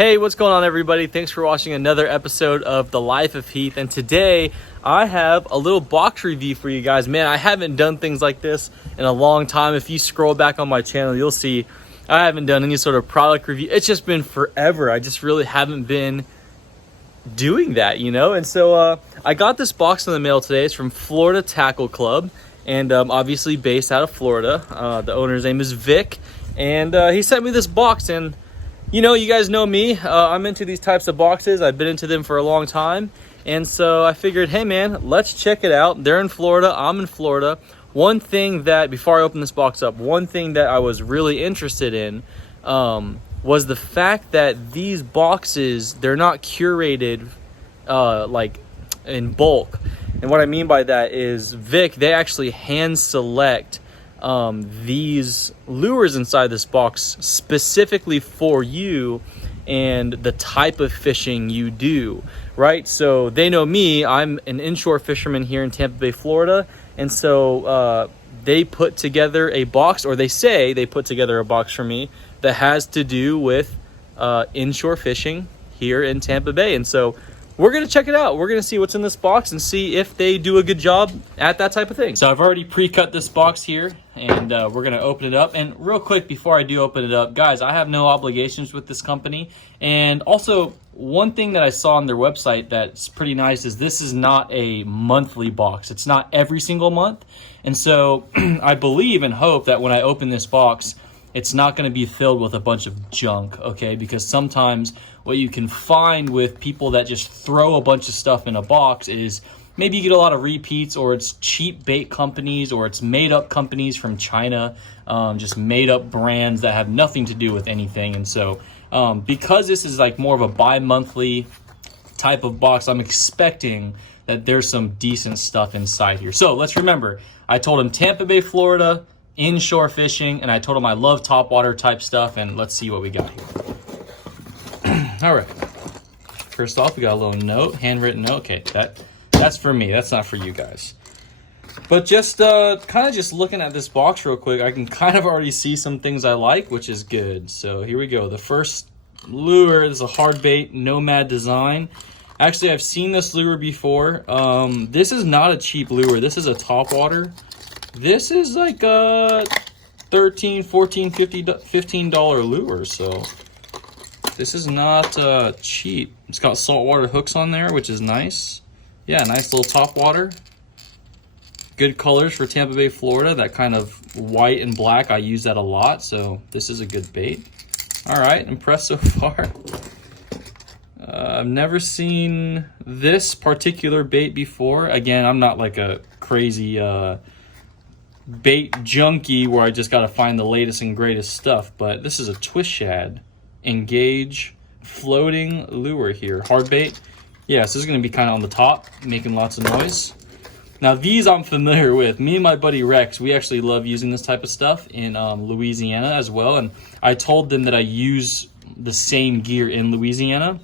Hey, what's going on, everybody? Thanks for watching another episode of The Life of Heath. And today I have a little box review for you guys. Man, I haven't done things like this in a long time. If you scroll back on my channel, you'll see I haven't done any sort of product review. It's just been forever. I just really haven't been doing that, you know? And so I got this box in the mail today. It's from Florida Tackle Club, and obviously based out of Florida. The owner's name is Vic, and he sent me this box. And you know, you guys know me. I'm into these types of boxes. I've been into them for a long time. And so I figured, hey man, let's check it out. They're in Florida, I'm in Florida. One thing that, before I open this box up, one thing that I was really interested in was the fact that these boxes, they're not curated like in bulk. And what I mean by that is Vic, they actually hand select these lures inside this box specifically for you and the type of fishing you do, right? So they know me, I'm an inshore fisherman here in Tampa Bay, Florida. And so they put together a box, or they say they put together a box for me that has to do with inshore fishing here in Tampa Bay. And so we're going to check it out. We're going to see what's in this box and see if they do a good job at that type of thing. So I've already pre-cut this box here, and we're going to open it up. And real quick, before I do open it up, guys, I have no obligations with this company. And also, one thing that I saw on their website that's pretty nice is this is not a monthly box. It's not every single month. And so I believe and hope that when I open this box, it's not going to be filled with a bunch of junk, okay? Because sometimes what you can find with people that just throw a bunch of stuff in a box is maybe you get a lot of repeats, or it's cheap bait companies, or it's made up companies from China, just made up brands that have nothing to do with anything. And so because this is like more of a bi-monthly type of box, I'm expecting that there's some decent stuff inside here. So let's remember, I told him Tampa Bay, Florida, inshore fishing, and I told him I love topwater type stuff, and let's see what we got here. All right, first off, we got a little note, handwritten note. Okay, that's for me, that's not for you guys. But just kind of just looking at this box real quick, I can kind of already see some things I like, which is good. So here we go. The first lure is a hard bait Nomad design. Actually, I've seen this lure before. This is not a cheap lure. This is a topwater. This is like a $13, $14, $15 lure, so this is not cheap. It's got saltwater hooks on there, which is nice. Yeah, nice little topwater. Good colors for Tampa Bay, Florida. That kind of white and black, I use that a lot, so this is a good bait. All right, impressed so far. I've never seen this particular bait before. Again, I'm not like a crazy bait junkie where I just got to find the latest and greatest stuff, but this is a twist shad engage floating lure here, hard bait. Yeah, so this is going to be kind of on the top, making lots of noise. Now these I'm familiar with. Me and my buddy Rex, we actually love using this type of stuff in Louisiana as well, and I told them that I use the same gear in Louisiana.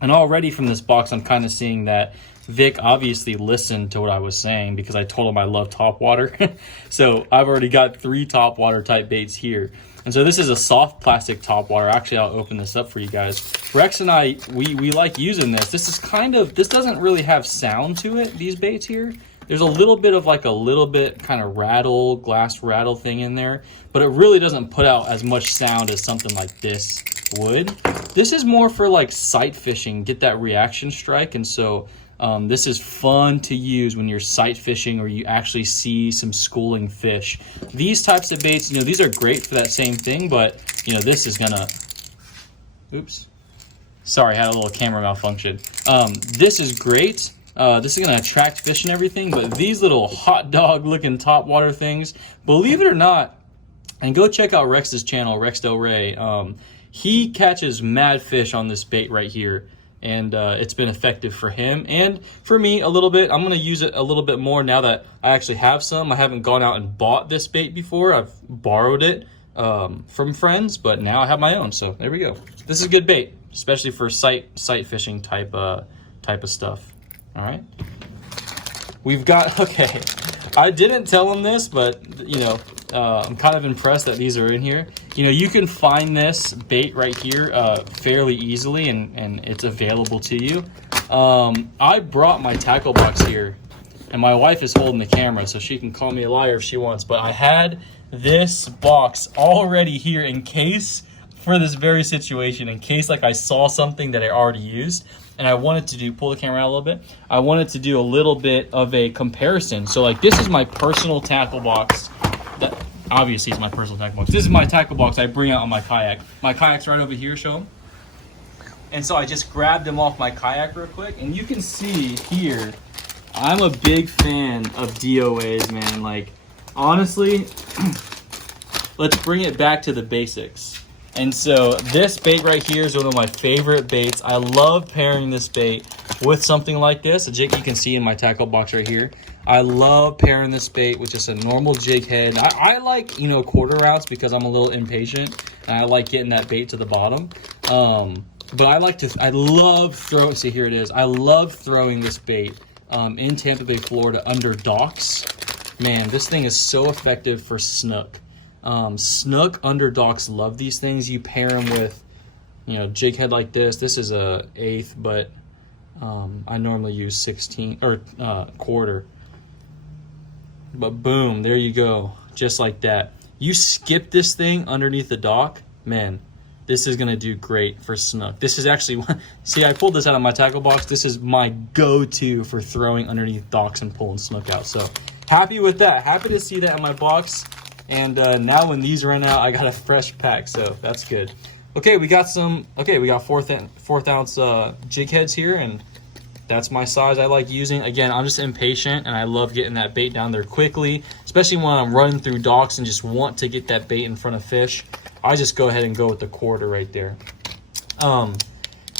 And already from this box, I'm kind of seeing that Vic obviously listened to what I was saying, because I told him I love topwater. So I've already got 3 topwater type baits here. And so this is a soft plastic topwater. Actually, I'll open this up for you guys. Rex and I, we like using this. This is kind of, this doesn't really have sound to it, these baits here. There's a little bit of like a little bit kind of rattle, glass rattle thing in there, but it really doesn't put out as much sound as something like this would. This is more for like sight fishing, get that reaction strike. And so this is fun to use when you're sight fishing or you actually see some schooling fish. These types of baits, you know, these are great for that same thing, but you know, this is gonna, oops, sorry, I had a little camera malfunction. This is great. This is gonna attract fish and everything, but these little hot dog looking topwater things, believe it or not, and go check out Rex's channel, Rex Del Rey. He catches mad fish on this bait right here, and it's been effective for him and for me a little bit. I'm going to use it a little bit more now that I actually have some. I haven't gone out and bought this bait before. I've borrowed it from friends, but now I have my own. So there we go. This is good bait, especially for sight fishing type of stuff. All right. We've got, okay, I didn't tell him this, but you know, I'm kind of impressed that these are in here. You know, you can find this bait right here fairly easily, and it's available to you. I brought my tackle box here, and my wife is holding the camera, so she can call me a liar if she wants, but I had this box already here in case for this very situation, in case like I saw something that I already used and I wanted to do, pull the camera out a little bit, I wanted to do a little bit of a comparison. So like this is my personal tackle box. That obviously is my personal tackle box. This is my tackle box I bring out on my kayak. My kayak's right over here, show them. And so I just grabbed them off my kayak real quick, and you can see here, I'm a big fan of DOAs, man. Like, honestly, let's bring it back to the basics. And so this bait right here is one of my favorite baits. I love pairing this bait with something like this, a jig you can see in my tackle box right here. I love pairing this bait with just a normal jig head. I like, you know, quarter routes because I'm a little impatient and I like getting that bait to the bottom. But I love throwing, see here it is. I love throwing this bait in Tampa Bay, Florida under docks. Man, this thing is so effective for snook. Snook under docks love these things. You pair them with, you know, jig head like this. This is a 1/8, but I normally use 16 or quarter. But boom, there you go, just like that. You skip this thing underneath the dock, man, this is gonna do great for snook. This is actually, see, I pulled this out of my tackle box. This is my go-to for throwing underneath docks and pulling snook out. So happy with that. Happy to see that in my box. And now when these run out, I got a fresh pack, so that's good. Okay, we got some. Okay, we got fourth ounce jig heads here, and that's my size I like using. Again, I'm just impatient, and I love getting that bait down there quickly, especially when I'm running through docks and just want to get that bait in front of fish. I just go ahead and go with the quarter right there.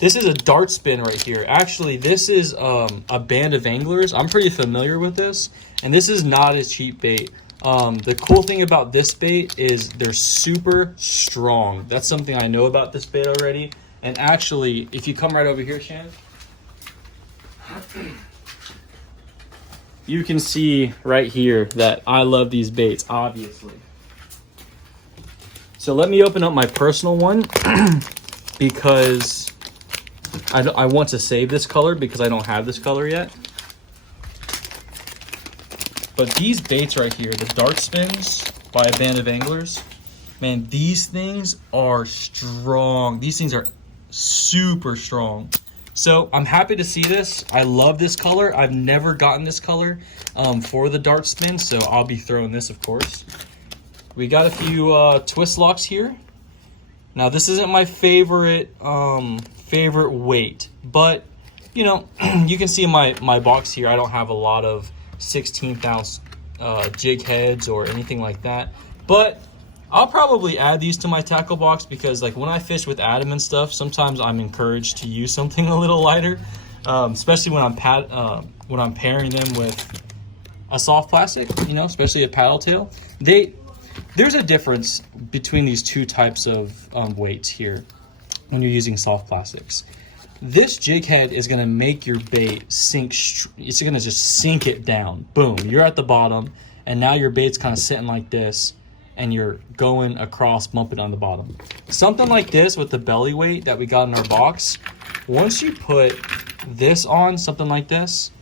This is a dart spin right here. Actually, this is a band of anglers. I'm pretty familiar with this, and this is not a cheap bait. The cool thing about this bait is they're super strong. That's something I know about this bait already. And actually, if you come right over here, Shannon, you can see right here that I love these baits, obviously. So let me open up my personal one because I want to save this color because I don't have this color yet. But these baits right here, the dart spins by a band of anglers, man, these things are strong. These things are super strong. So I'm happy to see this. I love this color. I've never gotten this color for the dart spin, so I'll be throwing this, of course. We got a few twist locks here. Now this isn't my favorite weight, but you know, you can see in my box here, I don't have a lot of 16th ounce jig heads or anything like that, but I'll probably add these to my tackle box because like when I fish with Adam and stuff, sometimes I'm encouraged to use something a little lighter, especially when I'm pairing them with a soft plastic, you know, especially a paddle tail. There's a difference between these two types of weights here when you're using soft plastics. This jig head is gonna make your bait sink. It's gonna just sink it down. Boom, you're at the bottom, and now your bait's kind of sitting like this, and you're going across, bumping on the bottom. Something like this with the belly weight that we got in our box, once you put this on, something like this,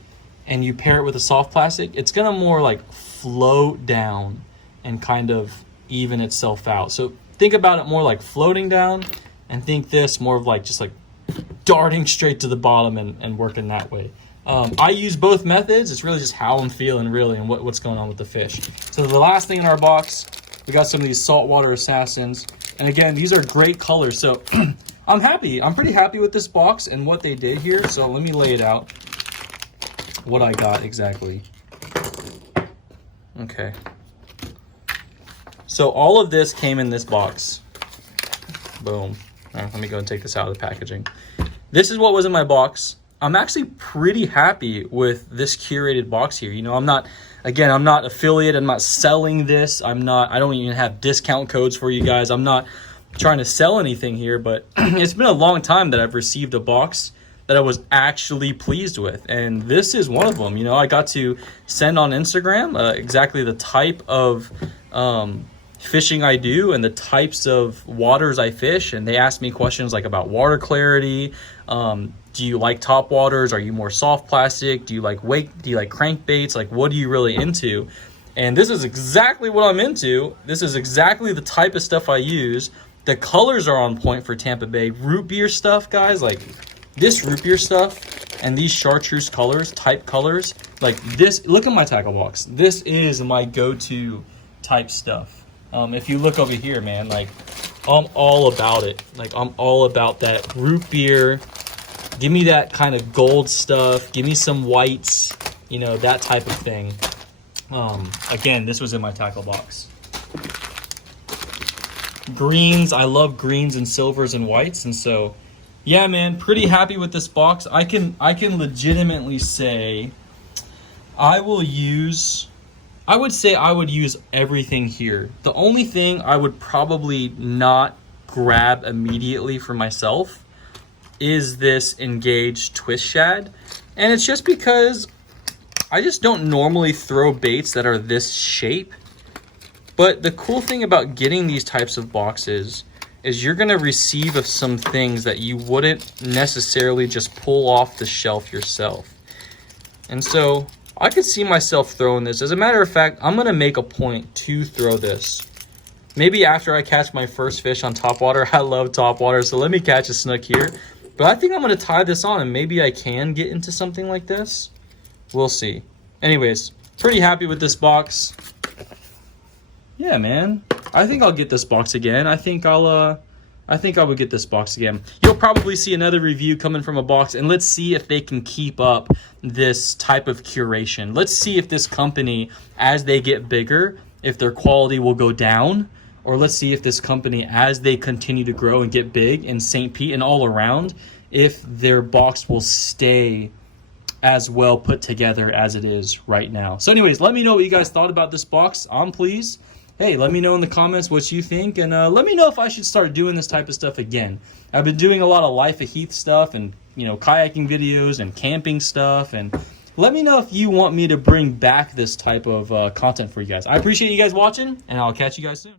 and you pair it with a soft plastic, it's gonna more like float down and kind of even itself out. So think about it more like floating down, and think this more of like just like darting straight to the bottom and working that way. I use both methods. It's really just how I'm feeling really and what's going on with the fish. So the last thing in our box, we got some of these Saltwater Assassins. And again, these are great colors. So I'm happy. I'm pretty happy with this box and what they did here. So let me lay it out, what I got exactly. Okay. So all of this came in this box. Boom. Let me go and take this out of the packaging. This is what was in my box. I'm actually pretty happy with this curated box here. You know, I'm not affiliated. I'm not selling this. I don't even have discount codes for you guys. I'm not trying to sell anything here, but it's been a long time that I've received a box that I was actually pleased with. And this is one of them. You know, I got to send on Instagram exactly the type of fishing I do and the types of waters I fish. And they ask me questions like about water clarity. Do you like top waters? Are you more soft plastic? Do you like wake? Do you like crankbaits? Like, what are you really into? And this is exactly what I'm into. This is exactly the type of stuff I use. The colors are on point for Tampa Bay. Root beer stuff, guys, like this root beer stuff and these chartreuse colors, type colors, like this. Look at my tackle box. This is my go-to type stuff. If you look over here, man, like I'm all about it. Like I'm all about that root beer. Give me that kind of gold stuff. Give me some whites, you know, that type of thing. Again, this was in my tackle box. Greens, I love greens and silvers and whites. And so, yeah, man, pretty happy with this box. I can legitimately say I would use everything here. The only thing I would probably not grab immediately for myself is this engaged twist shad. And it's just because I just don't normally throw baits that are this shape. But the cool thing about getting these types of boxes is you're gonna receive some things that you wouldn't necessarily just pull off the shelf yourself. And so I could see myself throwing this. As a matter of fact, I'm gonna make a point to throw this. Maybe after I catch my first fish on topwater. I love topwater, so let me catch a snook here. But I think I'm gonna tie this on and maybe I can get into something like this. We'll see. Anyways, pretty happy with this box. Yeah, man. I think I'll get this box again. I think I would get this box again. You'll probably see another review coming from a box, and let's see if they can keep up this type of curation. Let's see if this company, as they get bigger, if their quality will go down, or let's see if this company, as they continue to grow and get big in St. Pete and all around, if their box will stay as well put together as it is right now. So anyways, let me know what you guys thought about this box. I'm pleased. Hey, let me know in the comments what you think, and let me know if I should start doing this type of stuff again. I've been doing a lot of Life of Heath stuff and, you know, kayaking videos and camping stuff, and let me know if you want me to bring back this type of content for you guys. I appreciate you guys watching, and I'll catch you guys soon.